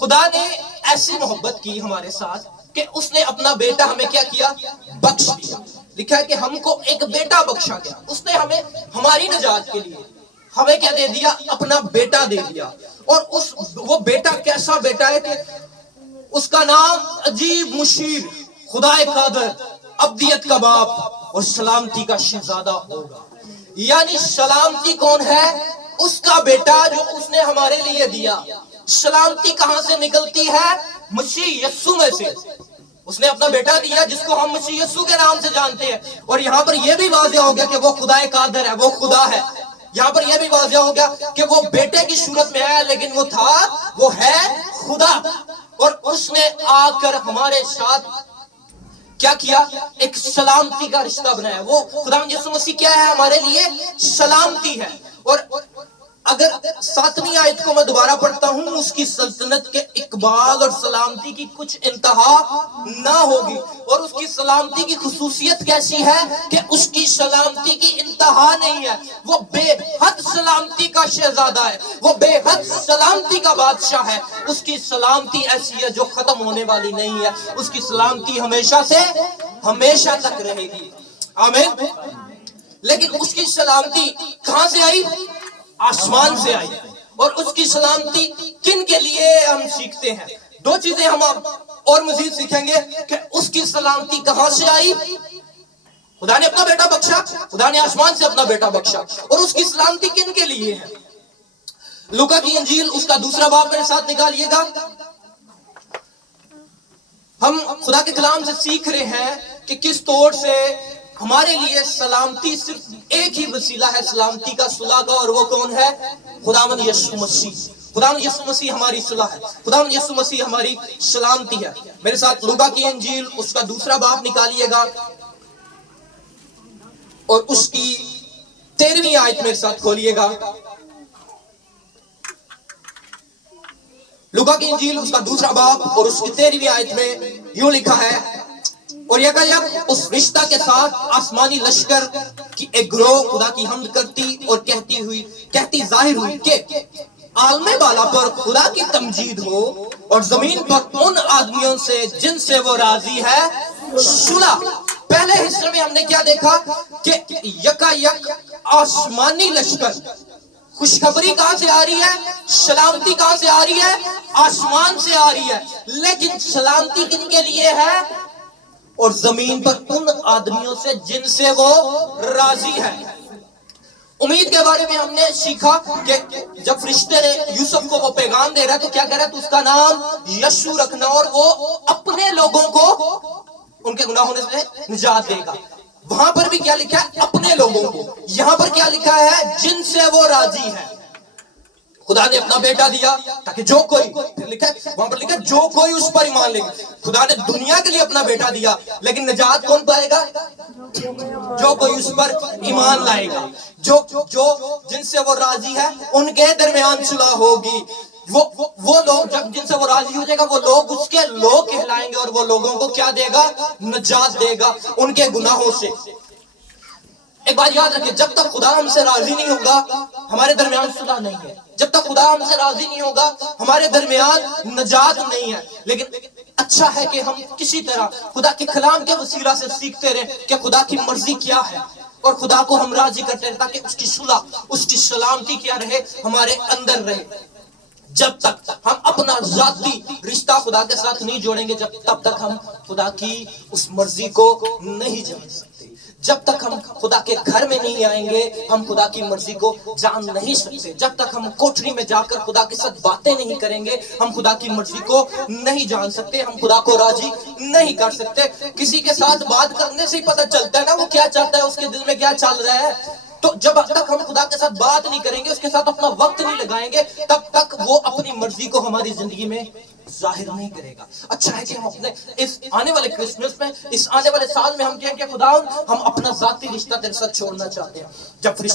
خدا نے ایسی محبت کی ہمارے ساتھ کہ اس نے اپنا بیٹا ہمیں کیا کیا؟ بخش دیا. لکھا ہے کہ ہم کو ایک بیٹا بخشا گیا. اس نے ہمیں ہماری نجات کے لیے ہمیں کیا دے دیا؟ اپنا بیٹا دے دیا. اور وہ بیٹا کیسا بیٹا ہے کہ اس کا نام عجیب مشیر، خدا قادر، ابدیت کا باپ اور سلامتی کا شہزادہ ہوگا. یعنی سلامتی کون ہے؟ اس کا بیٹا جو اس نے ہمارے لیے دیا. سلامتی کہاں سے نکلتی ہے؟ مسیح یسوع میں سے. اس نے اپنا بیٹا دیا جس کو ہم مسیح یسوع کے نام سے جانتے ہیں. اور یہاں پر یہ بھی واضح ہو گیا کہ وہ خدا قادر ہے، وہ خدا ہے. یہاں پر یہ بھی واضح ہو گیا کہ وہ بیٹے کی صورت میں ہے لیکن وہ ہے خدا. اور اس نے آ کر ہمارے ساتھ کیا کیا؟ ایک سلامتی کا رشتہ بنایا. وہ خدا یسوع مسیح کیا ہے؟ ہمارے لیے سلامتی ہے. اور اگر 7ویں آیت کو میں دوبارہ پڑھتا ہوں، اس کی سلطنت کے اقبال اور سلامتی کی کچھ انتہا نہ ہوگی. اور اس کی سلامتی کی خصوصیت کیسی ہے کہ اس کی سلامتی کی انتہا نہیں ہے. وہ بے حد سلامتی کا شہزادہ ہے، وہ بے حد سلامتی کا بادشاہ ہے. اس کی سلامتی ایسی ہے جو ختم ہونے والی نہیں ہے. اس کی سلامتی ہمیشہ سے ہمیشہ تک رہے گی. آمین. لیکن اس کی سلامتی کہاں سے آئی؟ آسمان سے آئی. اور اس کی سلامتی کن کے لیے ہم سیکھتے ہیں؟ 2 چیزیں ہم اور مزید سیکھیں گے کہ اس کی سلامتی کہاں سے آئی. خدا نے اپنا بیٹا بخشا، خدا نے آسمان سے اپنا بیٹا بخشا. اور اس کی سلامتی کن کے لیے ہے؟ لوکا کی انجیل اس کا 2 باب میرے ساتھ نکالیے گا. ہم خدا کے کلام سے سیکھ رہے ہیں کہ کس طور سے ہمارے لیے سلامتی صرف ایک ہی وسیلہ ہے سلامتی کا، صلح کا، اور وہ کون ہے؟ خداوند یسوع مسیح. خداوند یسوع مسیح ہماری صلح ہے، خداوند یسوع مسیح ہماری سلامتی ہے. میرے ساتھ لوکا کی انجیل اس کا 2 باب نکالیے گا اور اس کی 13ویں آیت میرے ساتھ کھولیے گا. لوکا کی انجیل اس کا 2 باب اور اس کی 13ویں آیت میں یوں لکھا ہے، اور یکایک اس رشتہ کے ساتھ آسمانی لشکر کی ایک گروہ خدا کی حمد کرتی اور کہتی ظاہر ہوئی کہ عالم بالا پر خدا کی تمجید ہو اور زمین پر ان آدمیوں سے جن سے وہ راضی ہے صلح. پہلے حصے میں ہم نے کیا دیکھا کہ یکایک آسمانی لشکر. خوشخبری کہاں سے آ رہی ہے؟ سلامتی کہاں سے آ رہی ہے؟ آسمان سے آ رہی ہے. لیکن سلامتی کن کے لیے ہے؟ اور زمین پر ان آدمیوں سے جن سے وہ راضی ہے. امید کے بارے میں ہم نے سیکھا کہ جب فرشتے نے یوسف کو وہ پیغام دے رہا ہے تو کیا کہہ رہا ہے؟ تو اس کا نام یسوع رکھنا اور وہ اپنے لوگوں کو ان کے گناہوں سے نجات دے گا. وہاں پر بھی کیا لکھا ہے؟ اپنے لوگوں کو. یہاں پر کیا لکھا ہے؟ جن سے وہ راضی ہے. خدا نے اپنا بیٹا دیا تاکہ جو کوئی، لکھا ہے وہاں پر لکھا ہے جو کوئی اس پر ایمان لے گا. خدا نے دنیا کے لیے اپنا بیٹا دیا لیکن نجات کون پائے گا؟ جو کوئی اس پر ایمان لائے گا. جن سے وہ راضی ہے ان کے درمیان صلح ہوگی. وہ لوگ جن سے وہ راضی ہو جائے گا وہ لوگ اس کے لوگ کہلائیں گے اور وہ لوگوں کو کیا دے گا؟ نجات دے گا ان کے گناہوں سے. ایک بات یاد رکھیں، جب تک خدا ہم سے راضی نہیں ہوگا ہمارے درمیان صلح نہیں ہے. جب تک خدا ہم سے راضی نہیں ہوگا ہمارے درمیان نجات نہیں ہے. لیکن اچھا ہے کہ ہم کسی طرح خدا کے کلام کے وسیلہ سے سیکھتے رہیں کہ خدا کی مرضی کیا ہے اور خدا کو ہم راضی کرتے رہیں تاکہ اس کی صلح، اس کی سلامتی کیا رہے؟ ہمارے اندر رہے. جب تک ہم اپنا ذاتی رشتہ خدا کے ساتھ نہیں جوڑیں گے تب تک ہم خدا کی اس مرضی کو نہیں جان سکتے. جب تک ہم خدا کے گھر میں نہیں آئیں گے ہم خدا کی مرضی کو جان نہیں سکتے. جب تک ہم کوٹری میں جا کر خدا کے ساتھ باتیں نہیں کریں گے ہم خدا کی مرضی کو نہیں جان سکتے. ہم خدا کو راضی نہیں کر سکتے. کسی کے ساتھ بات کرنے سے ہی پتہ چلتا ہے نا وہ کیا چاہتا ہے، اس کے دل میں کیا چل رہا ہے. تو جب تک ہم خدا کے ساتھ بات نہیں کریں گے، اس کے ساتھ اپنا وقت نہیں لگائیں گے، تب تک وہ اپنی مرضی کو ہماری زندگی میں ظاہر نہیں کرے گا. اچھا ہے کہ ہم اپنے اس آنے والے کرسمس میں، اس آنے والے سال میں ہم کہیں کہ خدا ہم اپنا ذاتی رشتہ تیرے ساتھ چھوڑنا چاہتے ہیں. جب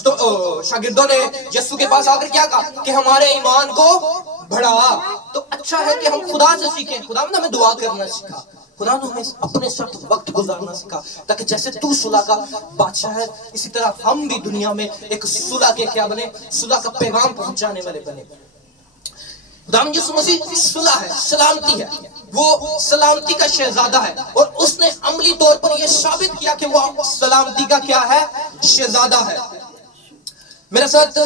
شاگردوں نے یسوع کے پاس آ کر کیا کہا کہ ہمارے ایمان کو بڑھا، تو اچھا ہے کہ ہم خدا سے سیکھیں. خدا نے ہمیں دعا کرنا سکھا، خدا نے ہمیں اپنے ساتھ وقت گزارنا سکھا تاکہ جیسے تو صلح کا بادشاہ ہے اسی طرح ہم بھی دنیا میں ایک صلح کے کیا بنے؟ صلح کا پیغام پہنچانے والے بنے. خداوند یسوع مسیح صلح ہے، سلامتی ہے، وہ سلامتی کا شہزادہ ہے، اور اس نے عملی طور پر یہ ثابت کیا کہ وہ سلامتی کا کیا ہے؟ شہزادہ ہے۔ میرے ساتھ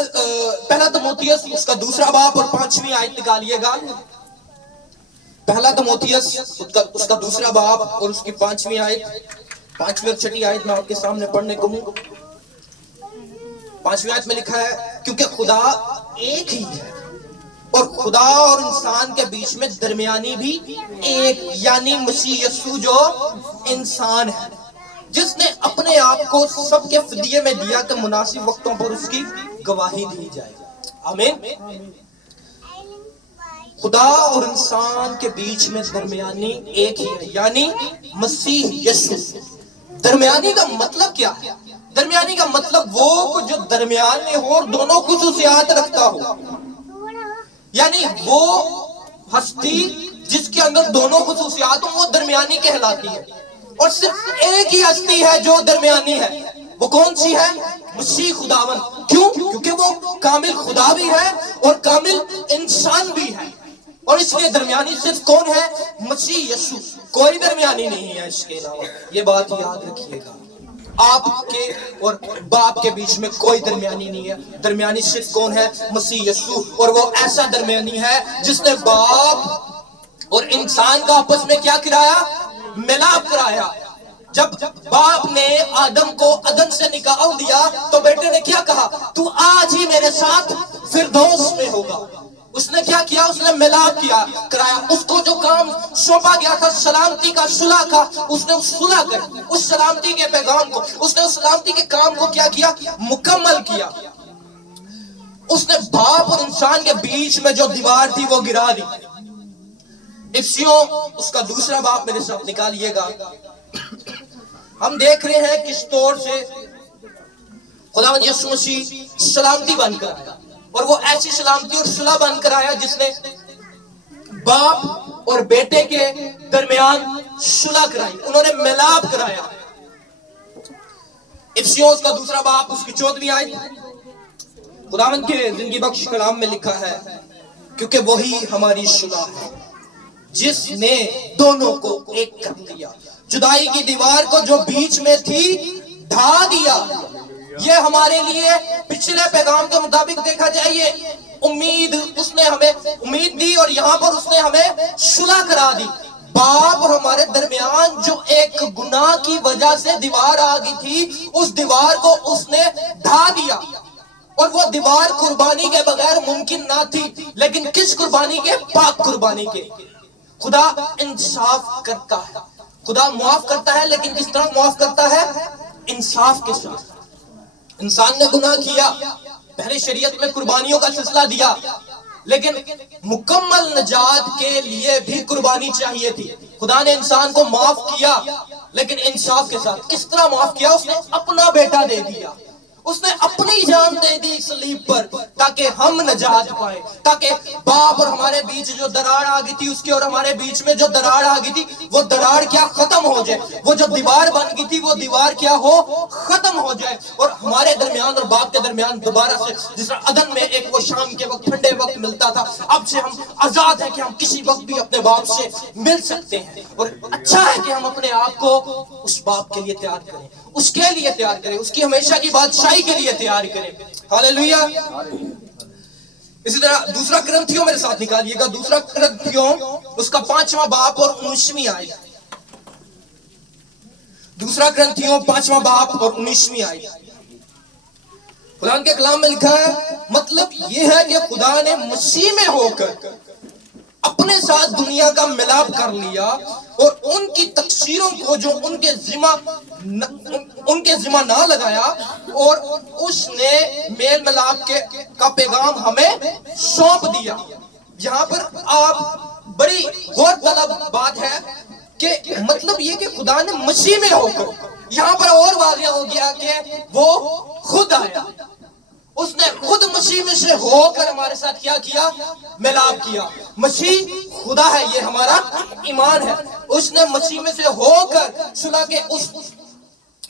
پہلا تموتھیوس اس کا دوسرا باب اور 5ویں آیت نکالیے گا۔ پہلا تموتھیوس اس کا دوسرا باب اور اس کی 5ویں آیت، 5ویں اور 6 آیت میں آپ کے سامنے پڑھنے کو ہوں۔ 5ویں آیت میں لکھا ہے کیونکہ خدا ایک ہی ہے اور خدا اور انسان کے بیچ میں درمیانی بھی ایک، یعنی مسیح یسوع جو انسان ہے، جس نے اپنے آپ کو سب کے فدیے میں دیا کہ مناسب وقتوں پر اس کی گواہی دی جائے۔ آمین۔ خدا اور انسان کے بیچ میں درمیانی ایک ہی ہے، یعنی مسیح یسوع۔ درمیانی کا مطلب کیا ہے؟ درمیانی کا مطلب وہ جو درمیان میں ہو اور دونوں خصوصیات رکھتا ہو، یعنی وہ ہستی جس کے اندر دونوں خصوصیات ہوں وہ درمیانی کہلاتی ہے، اور صرف ایک ہی ہستی ہے جو درمیانی ہے، وہ کون سی ہے؟ مسیح خداوند۔ کیوں؟ کیونکہ وہ کامل خدا بھی ہے اور کامل انسان بھی ہے، اور اس لیے درمیانی صرف کون ہے؟ مسیح یسوع، کوئی درمیانی نہیں ہے اس کے علاوہ۔ یہ بات یاد رکھیے گا، آپ کے اور باپ کے بیچ میں کوئی درمیانی نہیں ہے، درمیانی صرف کون ہے؟ مسیح یسوع، اور وہ ایسا درمیانی ہے جس نے باپ اور انسان کا آپس میں کیا کرایا؟ ملاپ کرایا۔ جب باپ نے آدم کو عدن سے نکال دیا تو بیٹے نے کیا کہا؟ تو آج ہی میرے ساتھ فردوس میں ہوگا۔ اس نے کیا کیا؟ اس نے ملاپ کیا کرایا۔ اس کو جو کام سونپا گیا تھا سلامتی کا، صلح کا، اس نے اس صلح کر، اس سلامتی کے پیغام کو، اس نے اس سلامتی کے کام کو کیا کیا؟ مکمل کیا۔ اس نے باپ اور انسان کے بیچ میں جو دیوار تھی وہ گرا دی۔ افسیوں اس کا دوسرا باب میرے ساتھ نکالیے گا۔ ہم دیکھ رہے ہیں کس طور سے خداوند یسوع مسیح سلامتی بن کر آیا، اور وہ ایسی سلامتی اور صلح بن کر آیا جس نے باپ اور بیٹے کے درمیان صلح کرائی، انہوں نے ملاپ کرایا۔ افسیوں اس کا دوسرا باب اس کی 14ویں آیت خداوند کے زندگی بخش کلام میں لکھا ہے کیونکہ وہی ہماری صلح ہے جس نے دونوں کو ایک کر دیا، جدائی کی دیوار کو جو بیچ میں تھی ڈھا دیا۔ یہ ہمارے لیے پچھلے پیغام کے مطابق دیکھا جائے یہ امید، اس نے ہمیں امید دی، اور یہاں پر اس نے ہمیں صلح کرا دی۔ باپ اور ہمارے درمیان جو ایک گناہ کی وجہ سے دیوار آ گئی تھی، اس دیوار کو اس نے ڈھا دیا، اور وہ دیوار قربانی کے بغیر ممکن نہ تھی، لیکن کس قربانی کے؟ پاک قربانی کے۔ خدا انصاف کرتا ہے، خدا معاف کرتا ہے، لیکن کس طرح معاف کرتا ہے؟ انصاف کے ساتھ۔ انسان نے گناہ کیا، پہلے شریعت میں قربانیوں کا سلسلہ دیا، لیکن مکمل نجات کے لیے بھی قربانی چاہیے تھی۔ خدا نے انسان کو معاف کیا، لیکن انصاف کے ساتھ۔ کس طرح معاف کیا؟ اس نے اپنا بیٹا دے دیا، اس نے اپنی جان دے دی صلیب پر تاکہ ہم نجات پائیں، تاکہ باپ اور ہمارے بیچ جو دراڑ آ گئی تھی، اس کے اور ہمارے بیچ میں جو دراڑ آ گئی تھی وہ دراڑ کیا؟ ختم ہو جائے۔ وہ جو دیوار بن گئی تھی وہ دیوار کیا ہو؟ ختم ہو جائے، اور ہمارے درمیان اور باپ کے درمیان دوبارہ سے جس طرح عدن میں ایک وہ شام کے وقت ٹھنڈے وقت ملتا تھا، اب سے ہم آزاد ہیں کہ ہم کسی وقت بھی اپنے باپ سے مل سکتے ہیں، اور اچھا ہے کہ ہم اپنے آپ کو اس باپ کے لیے تیار کریں، اس کے لیے تیار کریں، اس کی ہمیشہ کی بادشاہی کے لیے تیار کریں۔ ہاللیلویہ۔ اسی طرح دوسرا کرنتھیوں میرے ساتھ نکالیے گا، دوسرا کرنتھیوں اس کا 5واں باب اور 19ویں آیت۔ دوسرا کرنتھیوں 5واں باب اور 19ویں آیت۔ قرآن کے کلام میں لکھا ہے، مطلب یہ ہے کہ خدا نے مسیح میں ہو کر اپنے ساتھ دنیا کا ملاپ کر لیا، اور ان کی تقصیروں کو جو ان کے ذمہ نہ لگایا، اور اس نے میل ملاپ کا پیغام ہمیں سونپ دیا۔ یہاں پر آپ بڑی غور طلب بات ہے کہ مطلب یہ کہ خدا نے مسیح میں ہو کر، یہاں پر اور واضح ہو گیا کہ وہ خود آیا، اس نے خود مسیح میں سے ہو کر ہمارے ساتھ کیا کیا؟ ملاپ کیا۔ مسیح خدا ہے، یہ ہمارا ایمان ہے۔ اس نے مسیح میں سے ہو کر صلح کے اس